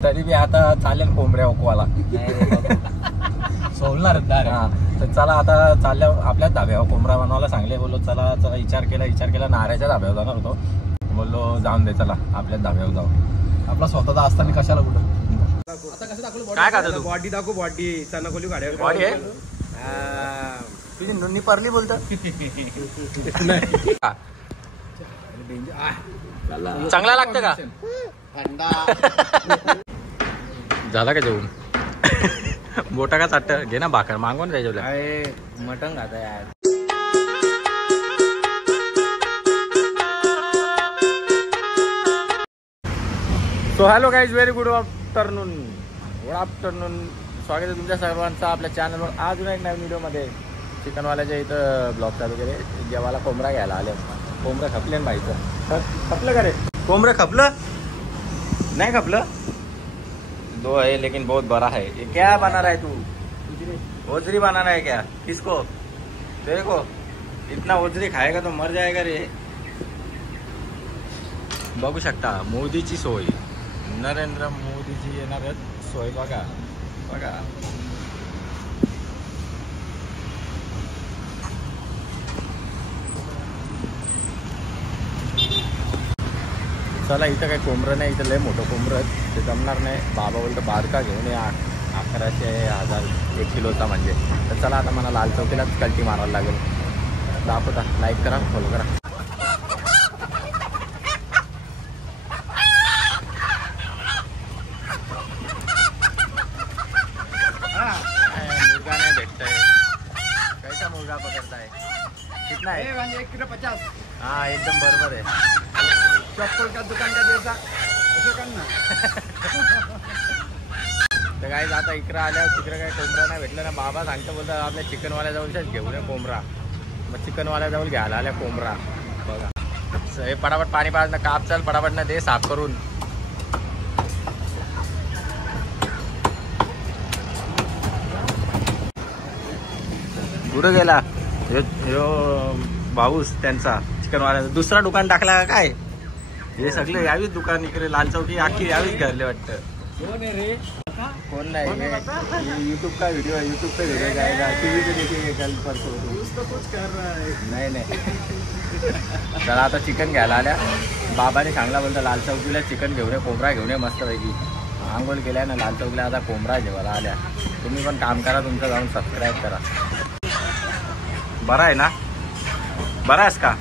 तरी बी आता चालेल कोंबड्या ओकवाला सोडणार. हा तर चला आता चालल्या आपल्याच धाब्यावर कोंबडा बनवायला सांगले. बोललो चला चला विचार केला नाऱ्याच्या धाब्यावर जाणार होतो. बोललो जाऊन दे चला आपल्याच धाब्यावर जाऊ. आपला स्वतःचा असताना कशाला कुठं. आता कसं दाखवलं काय खात तू. बॉडी दाखव. बॉडी चनाकोली गाड्या बॉडी आहे तुझी नुन्नी परली बोलत. चांगला लागतं का झाला का जेवून. बोटा का चाट घे ना भाकर मागवून द्या जेवल्या. मटण खाता यार. So hello guys very good afternoon. स्वागत आहे तुमच्या सर्वांचं आपल्या चॅनलवर. आज एक नवीन व्हिडिओमध्ये चिकनवाल्याच्या इथं ब्लॉग चालू केले. जेवायला कोंबडा घ्यायला आले. कोंबडं खपले ना बाईचं. खपलं का रे कोंबडं. खपलं नहीं खपलं. दो है लेकिन बहुत बड़ा है. ये क्या बना रहा है तू. ओजरी बना रहा है क्या. किसको तेरे को. इतना ओजरी खाएगा तो मर जाएगा रे. बघू शकता मोदीची सोय. नरेंद्र मोदीजी येणार सोय बघा बघा. चला इथं काही कोंबरं नाही. इथं लय मोठं कोंबरं ते जमणार नाही. बाबा बोलतो बारका घेऊन या 1100 1 किलोचा म्हणजे. तर चला आता मला लाल चौकीलाच कल्टी मारायला लागेल. दाखवता लाईक करा फॉलो करा. मुर्गा नाही भेटतंय. कैसा मुर्गा पकडताय. कितना है 1 किलो 50. हाँ एकदम बरोबर है. चप्पल का दुकान का जैसा असं करना. तर गाईज आता इकडं आल्यावर तिकडे काय कोंबडा नाही भेटला ना. बाबा सांगतं बोलतात आपल्या चिकनवाल्या जाऊन घेऊन ये कोंबडा. मग चिकनवाल्या जाऊन घ्यायला आल्या कोंबडा बघा. हे पटापट पाणी पाजणं काप चाल पटापट ना दे साफ करून. कुठं गेला ह्यो भाऊस त्यांचा चिकनवाल्याचा. दुसरा दुकान टाकला का काय. हे सगळे यावीच दुकान इकडे लाल चौकी अख्खी यावीच घरले वाटतं. कोण नाही. यूट्यूब का व्हिडिओ है. यूट्यूब पे व्हिडिओ जाएगा. टीवी पे देखेंगे कल परसों. नाही नाही. चला आता चिकन घ्यायला आल्या. बाबाने सांगला बोलता लाल चौकीला चिकन घेऊन ये कोंबडा घेऊन ये मस्तपैकी. आंघोळ केल्या ना लाल चौकीला आता कोंबडा जेवायला आल्या. तुम्ही पण काम करा तुमचं जाऊन सबस्क्राईब करा. बरा आहे ना. बरा आहेस का.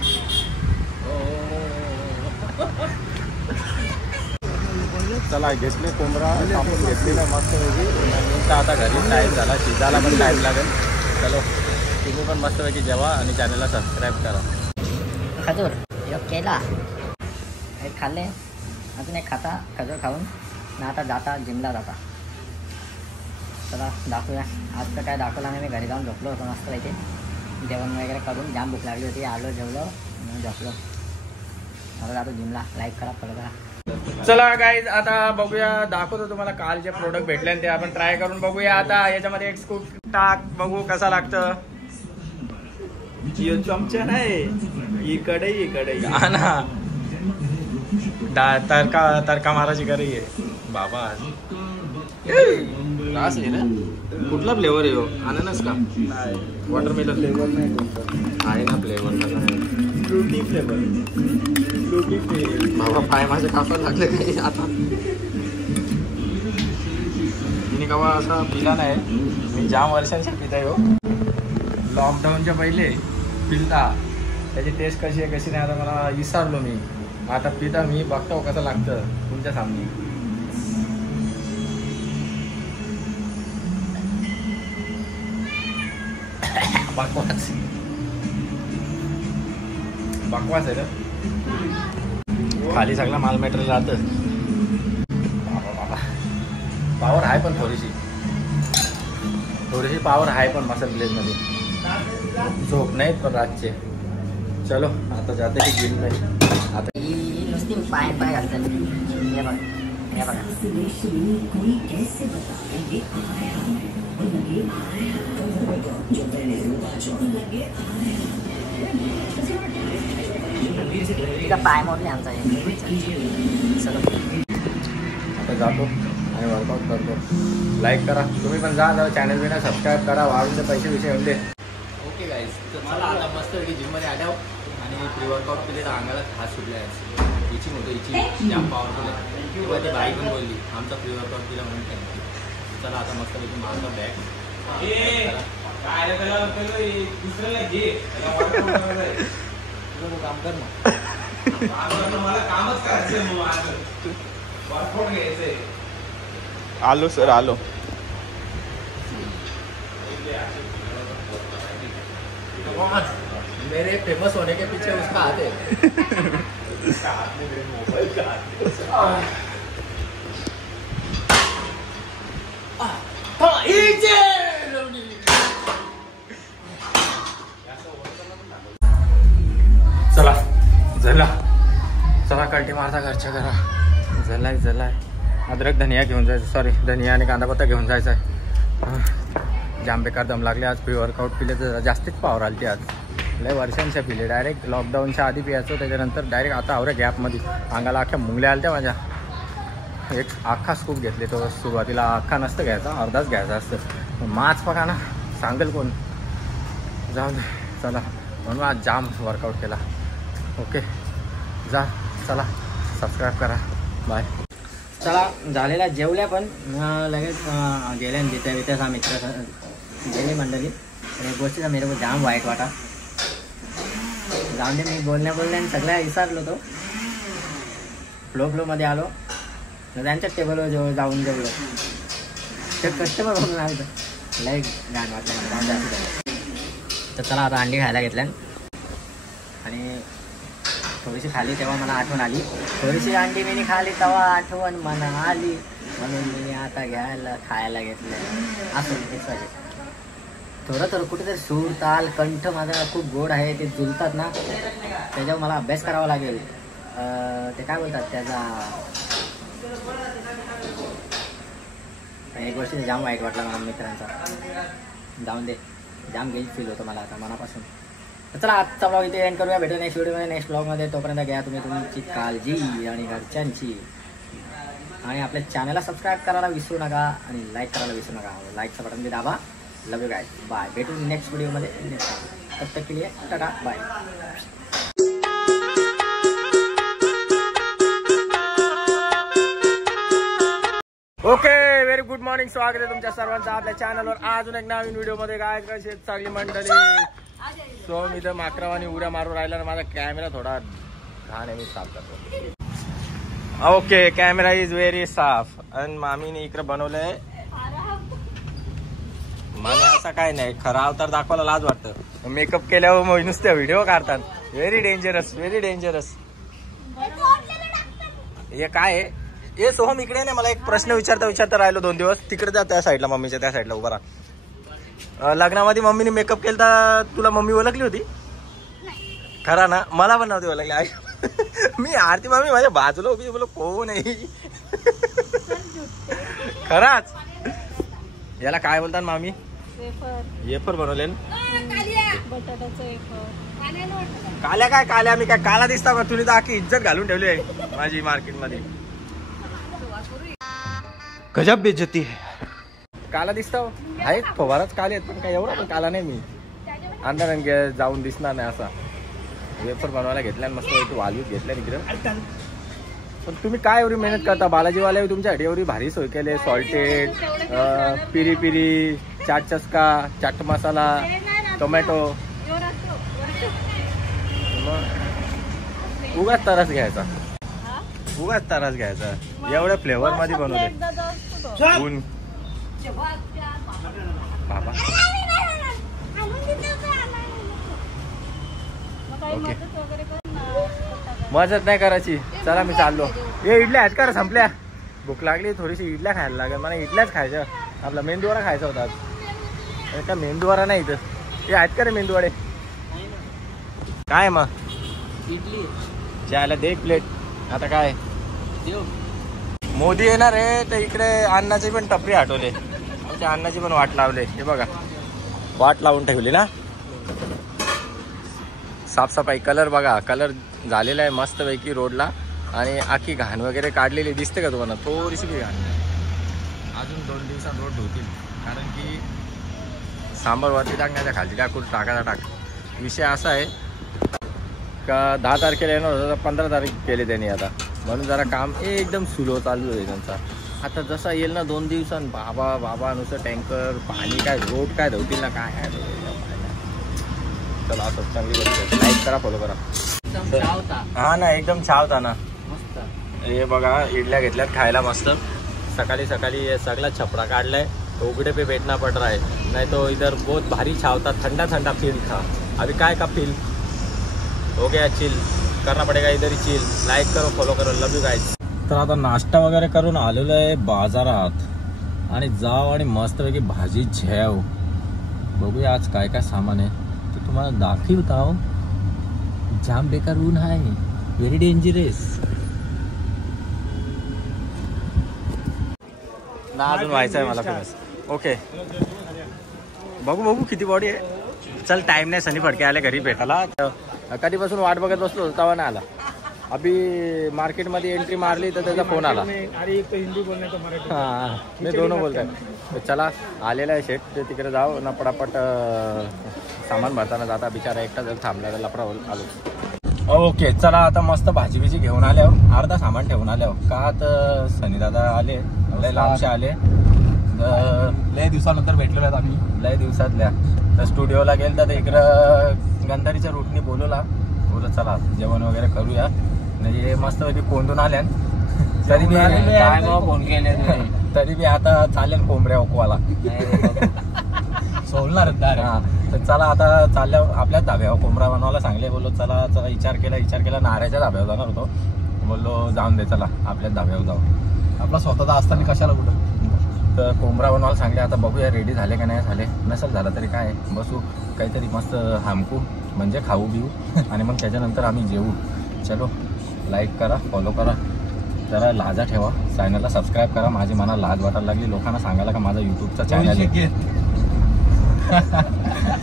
चला घेतले कोंबडा कापून घेतलेला मस्त पैकी. आता घरी टाईम झाला शिजायला पण टाईम लागेल. चलो तुम्ही पण मस्तपैकी जेवा आणि चॅनलला सबस्क्राईब करा. खजूर एक केला एक खाल्ले अजून एक खाता. खजूर खाऊन ना आता जाता जिमला जाता. चला दाखवूया. आज तर काय दाखवला नाही. मी घरी जाऊन झोपलो होतो मस्त पैकी. जेवण वगैरे करून जाम भूक लागली होती. आलो जेवलो झोपलो. आता जातो जिमला. लाईक करा फॉलो करा. चला गाईज आता बघूया. दाखवतो तुम्हाला काल जे प्रोडक्ट भेटले ते आपण ट्राय करून बघूया. आता याच्यामध्ये एक स्कूप टाक बघू कसा लागतं. चमचा नाही इकडे ना तडका मारायची करी आहे बाबा. कुठला फ्लेवर आहे हो. अननस का वॉटरमेलन फ्लेवर नाही आहे ना. Flavour Frooti flavour. बाबा पाय माझे कापायला लागले काही आता. मी केव्हा असा पिला नाही. मी जाम वर्षांच्या पिता हो. लॉकडाऊनच्या पहिले पिलता. त्याची टेस्ट कशी आहे कशी नाही आता मला विसरलो मी. आता पिता मी बघतो कसं लागतं तुमच्या सामने. बकवास आहे ना. खाली सगळं माल मटेरियल राहतं. पावर आहे पण थोडीशी पावर आहे पण मसाला प्लेटमध्ये. झोप नाहीत पण रातचे. चलो आता जाते की जिम नाही. आता नुसती पाय पाय घालतात. हे बघा हे बघा. पाय मोडले आमचा. चलो आता जातो आणि वर्कआउट करतो. लाईक करा तुम्ही पण, जा चॅनल बिना सबस्क्राईब करा. वाढून पैसे विषय येऊन दे. ओके गाईज, तर मला आता मस्त जिममध्ये आल्यावर आणि प्री वर्कआउट केले तर अंगाला खास सुटला आहे. इचिंग होतं, इचिंग जाम पॉवरफुल आहे. तेव्हा ती बाई पण बोलली आमचा प्री वर्कआउट केला म्हणून थँक्यू. चला आता मस्त पैकी मारतो बॅग. काम कर ना, मला कामच करायचं. वर्कआउट घ्यायचंय. आलो सर आलो. मेरे फेमस होने के पीछे उसका हाथ है. चला झाला, चला कल्टी मारता घरच्या घरा. झालाय. अद्रक धनिया घेऊन जायचं, सॉरी धनिया आणि कांदापत्ता घेऊन जायचा आहे. जाम बेकार दम लागले आज. प्री वर्कआउट पिले तर जास्तीच पावर आली आज. लय वर्षांच्या पिले. डायरेक्ट लॉकडाऊनच्या आधी पियायचो, त्याच्यानंतर डायरेक्ट आता आवऱ्या गॅपमध्ये अंगाला अख्ख्या मुंगल्या आल्या त्या माझ्या. एक अख्खा स्कूप घेतले. तो सुरुवातीला अख्खा नसतं घ्यायचा, अर्धाच घ्यायचा असतं. माच बघा ना, सांगेल कोण. जाऊ दे चला, म्हणून आज जाम वर्कआउट केला. ओके चला सबस्क्राईब करा. बाय. चला झालेला जेवल्या पण लगेच गेल्या जित्या मित्र गेली मंडळी. एक गोष्टीचा मेरे को जाम वाईट वाटा. जाऊन दे, मी बोलण्याने सगळ्या विसरलो. तो फ्लोमध्ये आलो, त्यांच्याच टेबलवर जाऊन जेवलो. ते कस्टमर म्हणून आलं लय गाण वाटलं मला. तर चला आता अंडी खायला घेतल्या आणि थोडीशी खाली तेव्हा मला आठवण आली. थोडीशी अंडी मी खाली तेव्हा आठवण मला आली, म्हणून मी आता खायला घेतलं. असं तेच पाहिजे. थोडं कुठेतरी सूर ताल कंठ माझा खूप गोड आहे, ते जुलतात ना, त्याच्यावर मला अभ्यास करावा लागेल. ते काय बोलतात त्याचा. एक गोष्टी जाम वाईट वाटला मला मित्रांचा. जाऊन दे, जाम गिल्ट फील होतं मला आता मनापासून. तर चला आजचा ब्लॉग इथे एंड करूया. भेटू नेक्स्ट व्हिडिओमध्ये, नेक्स्ट ब्लॉगमध्ये. तोपर्यंत घ्या तुम्ही तुमची काळजी आणि घरच्यांची. आणि आपल्या चॅनलला सबस्क्राईब करायला विसरू नका आणि लाईक करायला विसरू नका. लाईकचं बटन बी दाबा. Love you guys, bye. भेटू नेक्स्ट व्हिडिओमध्ये. तब तक के लिए tata bye. Okay, very good morning. स्वागत आहे तुमच्या सर्वांचं आपल्या चॅनलवर. अजून एक नवीन व्हिडिओमध्ये. काय कशी चांगली मंडळी. सो मी तर माकरावानी उड्या मारून राहिला ना, माझा कॅमेरा थोडा घाण आहे, मी साफ करतो. ओके, कॅमेरा इज व्हेरी साफ. आणि मामीने इकडे बनवलंय. मला असं काय नाही, खरा अवतार दाखवायला लाज वाटतं. मेकअप केल्यावर मग नुसते व्हिडिओ काढतात. Very dangerous, very dangerous. हे काय आहे. हे सोहम इकडे नाही. मला एक प्रश्न विचारता राहिलो 2 दिवस. तिकडे जा त्या साईडला, मम्मीच्या त्या साईडला उभा राहा. लग्नामध्ये मम्मीने मेकअप केला, तुला मम्मी ओळखली होती खरा ना? मला पण नव्हती ओळखली. मी आरती मामी माझ्या बाजूला उभी, बोलो कोण आहे खराच. याला काय बोलतात मामी? वेफर बनवले. काल्या काय काल्या, मी काय काला दिसता का? तुम्ही तर आखी इज्जत घालून ठेवली आहे माझी मार्केटमध्ये. गजब बेइज्जती है. काला दिसता आहे, फवाराच काले आहेत, पण काय एवढा पण काला नाही. मी अंधारात जाऊन दिसणार नाही असा. वेफर बनवायला घेतल्या मस्त वालवीत घेतल्या इकडे. पण तुम्ही काय एवढी मेहनत करता? बालाजीवाले तुमच्यासाठी एवढी भारी सोय केली. सॉल्टेड, पिरी पिरी, चाट चस्का, चाट मसाला, टोमॅटो. उगाच तरस घ्यायचा, उगाच तरस घ्यायचा. एवढ्या फ्लेवर मध्ये बनवले. बाबा मदत नाही करायची. चला मी चाललो. हे इडल्या आहेत का संपल्या? भूक लागली, थोडीशी इडल्या खायला लागेल मला. इडल्याच खायच्या. आपला मेंदूवडा खायचा होता आज. का मेंदूवडा नाही इथं. हे आहेत का रे मेंदूवडे? काय मग इडली चायला दे एक प्लेट. आता काय मोदी येणार आहे तर इकडे अन्नाची पण टपरी हटवले. त्या अन्नाची पण वाट लावले. हे बघा, वाट लावून ठेवली ना. साफसफाई, कलर बघा, कलर झालेला आहे मस्तपैकी रोडला. आणि आखी घाण वगैरे काढलेली दिसते का तुम्हाला? थोडीशी बी घाण. अजून 2 दिवसात रोड धुतील, कारण की सांबार वरती टाकण्याच्या खालची टाक, कुठं टाकायचा टाक. विषय असा आहे का 10 तारखेला येणार होतं तर 15 तारीख केले त्यांनी आता, म्हणून जरा काम एकदम स्लो चालू आहे त्यांचा. आता जसा येईल ना 2 दिवसांत बाबा नुसतं टँकर पाणी काय रोड काय धुतील ना काय काय. चला असं चांगली गोष्ट, लाईक करा, फॉलो करा. हा ना एकदम छावता ना मस्त. हे बघा इडल्या घेतल्यात खायला मस्त. सकाळी सगळा छपरा काढलाय, उघडे पे बैठना पड़ रहा है, नहीं तो इधर बहुत भारी छावता, ठंडा ठंडा फील था. अभी काय का फील हो गया, चिल करना पड़ेगा इधर ही चिल. लाईक करो, फॉलो करो, लव यू गाईज. तर आता नाश्ता वगैरे करून आलेलो आहे बाजारात आणि जाव आणि मस्तपैकी भाजी झेव. बघूया आज काय काय सामान आहे ते तुम्हाला दाखवता. हो जाम बेकार ऊन आहे, व्हेरी डेंजरस. ना अजून व्हायचं आहे मला फिनिश. ओके बघू किती बॉडी आहे. चल टाइम नाही, सनी फडके आले घरी भेटायला. कधीपासून वाट बघत बसलो तेव्हा नाही आला. अभी मार्केटमध्ये एंट्री मारली तर त्याचा फोन आला. हिंदी बोलणे तो मराठी. हां मी दोनों बोलत आहे. तर चला आलेला आहे शेट, ते तिकडे जाऊ ना पटापट सामान भरताना जाता. बिचारा एकटा जर थांबला लपडा आलो. ओके चला आता मस्त भाजी बिजी घेऊन आल्यावर अर्धा सामान ठेवून आल्यावर का तर सनी दादा आले, लय लांबशे आले, लय दिवसानंतर भेटलेलो आहेत आम्ही, लय दिवसातल्या. तर स्टुडिओला गेल तर इकडं गंधारीच्या रूटनी बोलवला. बोलत चला जेवण वगैरे करूया. म्हणजे मस्तपैकी कोंडून आल्या. फोन केले तरी बी आता चालेल कोंबड्या ओकवाला सोडणार. हां तर चला आता चालल्या आपल्याच धाब्यावर कोंबडा बनवायला सांगले. बोललो चला विचार केला नाऱ्याच्या धाब्यावर जाणार होतो. बोललो जाऊन दे चला आपल्याच धाब्यावर जाऊ. आपला स्वतःचा असताना कशाला कुठं. तर कोंबडा बनवायला सांगले. आता बघूया रेडी झाले का नाही झाले. नसेल झालं तरी काय बसू काहीतरी मस्त हामकू म्हणजे खाऊ बिऊ आणि मग त्याच्यानंतर आम्ही जेवू. चलो लाईक करा, फॉलो करा, जरा लाजा ठेवा, चॅनलला सबस्क्राईब करा. माझी मनाला लाज वाटायला लागली लोकांना सांगायला का माझा यूट्यूबचा चॅनल आहे.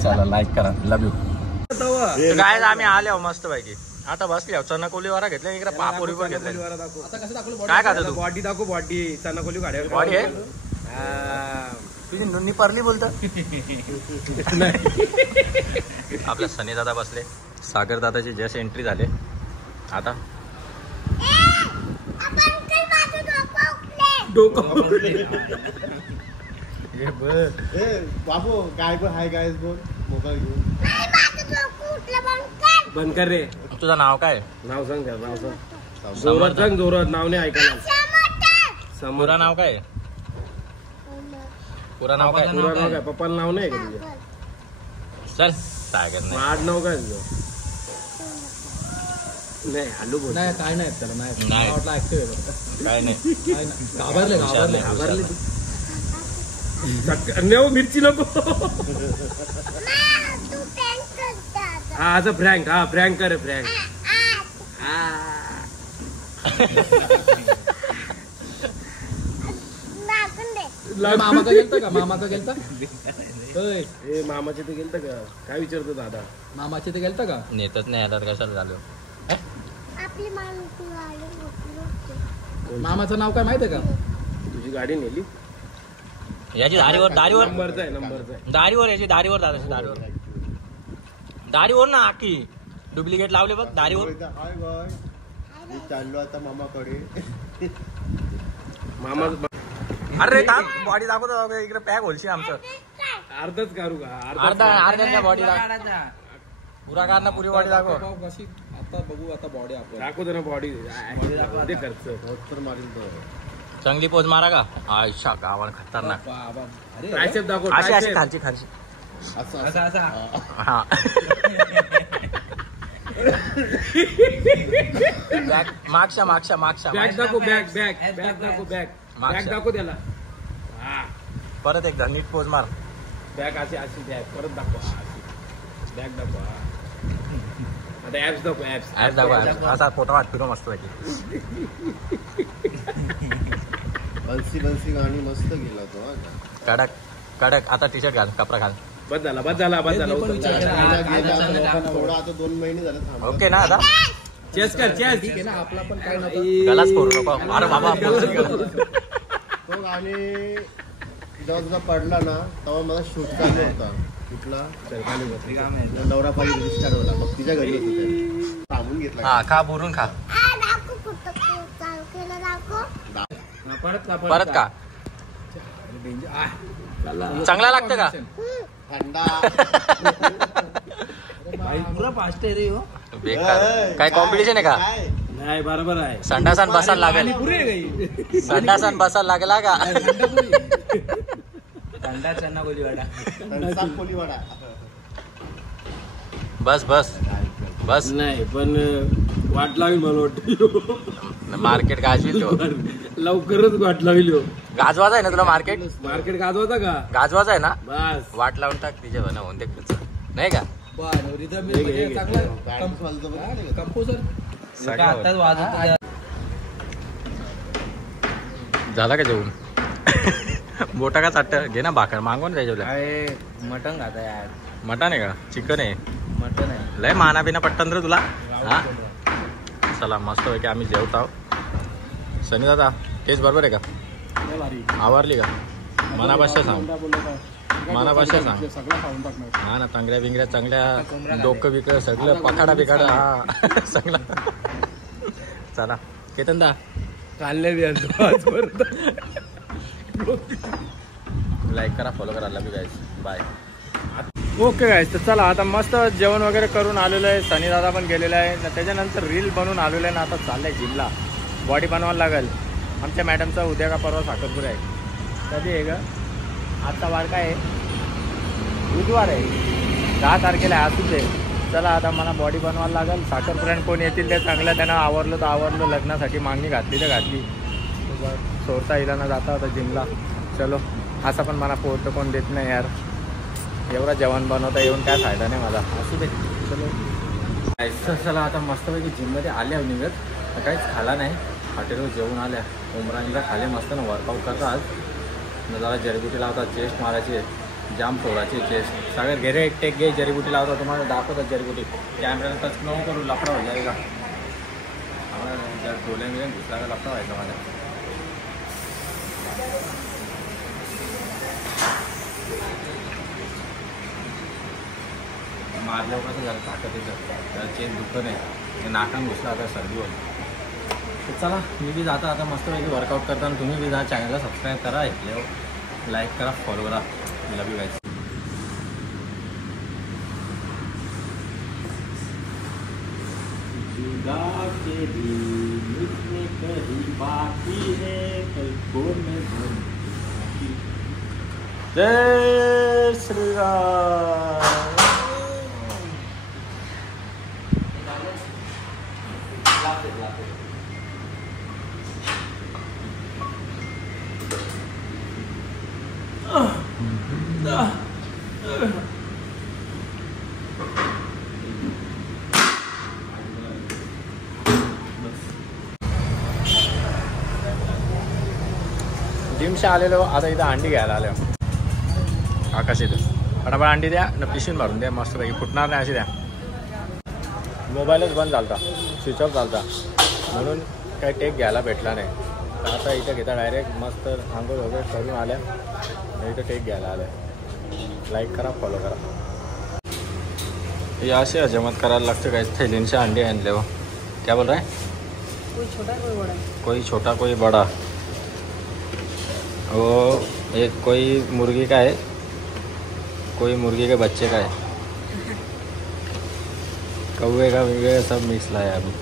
चला लाईक करा, लव यू. काय आम्ही आले मस्त पैकी. आता बसले चनाकोलीवारा घेतले, इकडे पापोरी पण घेतले. काय खात तू? बॉडी दाखव, बॉडी चनाकोली गाड्या बॉडी आहे तुझी नुन्नी परली बोलत. आपल्या सनी दादा बसले, सागर दादाची जस्ट एंट्री झाले. आता बाबू काय बोल, हाय गायस बोल, मोबाईल घेऊन बंद कर रे. तुझं नाव काय? नाव सांग, नाव सांग, जोरात सांग, जोरात. नाव नाही ऐकायला. पुरा नाव काय? पुरा नाव काय? पुरा नाव काय? पप्पाला नाव नाही का तुझ्या? चल सागर नाही. आडनाव काय तुझं? नाही हॅलो बोल. नाही काय नाही त्याला, नाही वाटलं ऍक्टिव्ह काय नाही. घाबरले नेऊ मिरची नको. हा असं फ्रँक, हा फ्रँक कर, फ्रँक. मामा का गेलता का? मामा का गेलता? ए मामाचे ते गेलता का? काय विचारतो दादा? मामाचे ते गेलता का? नेतच नाही आता कशाला झालं. मामाचं नाव काय माहितीये का? तुझी गाडी नेली याची दारीवर नंबरचा आहे, नंबरचा आहे. दारीवर याची दारीवर दादाची दारीवर ना आखी डुप्लिकेट लावले बघ दारीवर. मी चाललो आता मामाकडे. मामा अरे थांब बॉडी दाखवतो इकडे पॅक होलशी आमचं. अर्धच करू का? अर्ध्या बॉडी पुरा काढ ना, पुरी बॉडी दाखव. कशी आता बघू आता बॉडी आपण दाखवतो ना बॉडी. ते खर्च तर मारील तो. चांगली पोज मारा का? आयशा गावाला खतरनाक. ट्रायसेप दाखव, अशी अशी ट्रायसेप. खालची खालची. असं हा बॅग मागच्या मागच्या मागच्या बॅग दाखव, बॅग बॅग बॅग दाखव, बॅग बॅग दाखव त्याला. हा परत एकदा नीट पोज मार. बॅग अशी अशी बॅग परत दाखव. बॅग दाखव. आता ऍप्स दाखव, ऍप्स ऍप दाखव. असा फोटो वाट फिरो मस्त पैकी. बन्सी गाणी मस्त गेला तो. कडक कडक. आता टी शर्ट घाल, कपडा घाल. बस झाला, बस झाला, बस झाला. थोडा आता 2 महिने झाले थांबा. ओके ना आता चेस कर, चेस. ठीक आहे ना, आपला पण काय नव्हतं. गलाच करू नको. अरे बाबा तो गाणी जेव्हा तुझा पडला ना तेव्हा मला शूट चालू होता कुठला नवरा पाली रिस्टार्ट होता मग तिच्या घरी होती थांबून घेतला हा खा बोरून खा परत का चांगला लागतं का थंडा पुरा फास्ट आहे रे हो. बेकार काय कॉम्पिटिशन आहे का काय? नाही बरोबर आहे. संडासान बसायला लागेल पुरे काही संडासान बसायला लागला का थंडा चन्ना कोलीवाडा. थंडा कोलीवाडा. बस बस बस नाही पण वाट लागेल मला वाटतं मार्केट गाजवील तो लवकरच वाट लागेल हो. गाजवाचा आहे ना तुला मार्केट मार्केट गाजवता का गाजवाचा आहे ना बस वाट लावून टाक तिच्या बना होऊन दे खर्च. नाही का बँड चालतो बघ. कंपोजर सगळं झाला का जेवून बोटा का चाट घे ना भाकर मागवून द्या जेवल्या मटन खाता यार. मटन आहे का चिकन आहे मटन आहे. लय माना बिना पट्टन रे तुला हा चला मस्त पैकी आम्ही जेवत आहोत. सनी दादा तेच बरोबर आहे का आवरली का मना भाषा सांग मना भाषा सांग हा ना तांगड्या बिंगड्या चांगल्या डोकं बिकं सगळं पखाडा बिखाडा हा सगळं चला केतन दा काढले लाईक करा फॉलो करा love you guys bye. Okay guys तर चला आता मस्त जेवण वगैरे करून आलेलं आहे. सनी दादा पण गेलेला आहे त्याच्यानंतर रील बनवून आलेलं आहे ना आता चाललंय जिमला बॉडी बनवायला लागेल. आमच्या मॅडमचा उद्या का परवा साखरपुडा आहे. कधी आहे ग आजचा वार काय आहे बुधवार आहे 10 तारखेला आहे असूच आहे. चला आता मला बॉडी बनवायला लागेल. साखरपुड्यात कोण येतील ते चांगलं त्यांना आवरलं तर आवरलं लग्नासाठी मागणी घातली तर घातली सोडता येईल ना जाता होता जिमला. चलो असं पण मला पोहतं कोण देत नाही यार एवढं जेवण बनवता येऊन काय फायदा नाही मला असू दे. चलो चला आता मस्तपैकी जिममध्ये आल्या निघत काहीच खाला नाही हॉटेलवर जेवून आल्या उमराणीला खाले मस्त ना वर्कआउट करता आज जरा जडीबुटी लावतात चेस्ट मारायची जाम फोडायची चेस्ट सगळ्यात घेरे एक टेक घे जडीबुटी लावतात तुम्हाला दाखवतात जडीबुटी कॅमेऱ्याला टच नको करू लफडा हो जाएगा आम्हाला डोले मिळून घुसला का लफडा व्हायचा माझ्या. मारल्यावर कसं झालं ताकद येतं त्याला चेन दुखत नाही नाकान घुसला आता सर्दी होती. तर चला मी बी जाता आता मस्तपैकी वर्कआउट करताना तुम्ही बी जा चॅनलला सबस्क्राईब करा ऐकल्यावर लाईक करा फॉलो करा लव यू गाईज. जय श्रीराम. जिमशा आलेलो आता इथं अंडी घ्यायला आलो आकाश इथं फटाफट अंडी द्या न पिशून भरून द्या मस्तपैकी फुटणार नाही अशी द्या. मोबाईलच बंद झालता स्विच ऑफ झालता म्हणून काही टेक घ्यायला भेटला नाही तर आता इथं घेता डायरेक्ट मस्त आंघोळ वगैरे करून आल्या इथं टेक घ्यायला आल्या. लाईक करा फॉलो करा. हे असे अजमत करायला लागतं काय थैलींचे अंडे आणले हो क्या बोल रहा है कोई छोटा कोई बड़ा वो एक कोई मुर्गी का है कोई मुर्गी के बच्चे का है कौवे का सब मिक्स लाया अभी.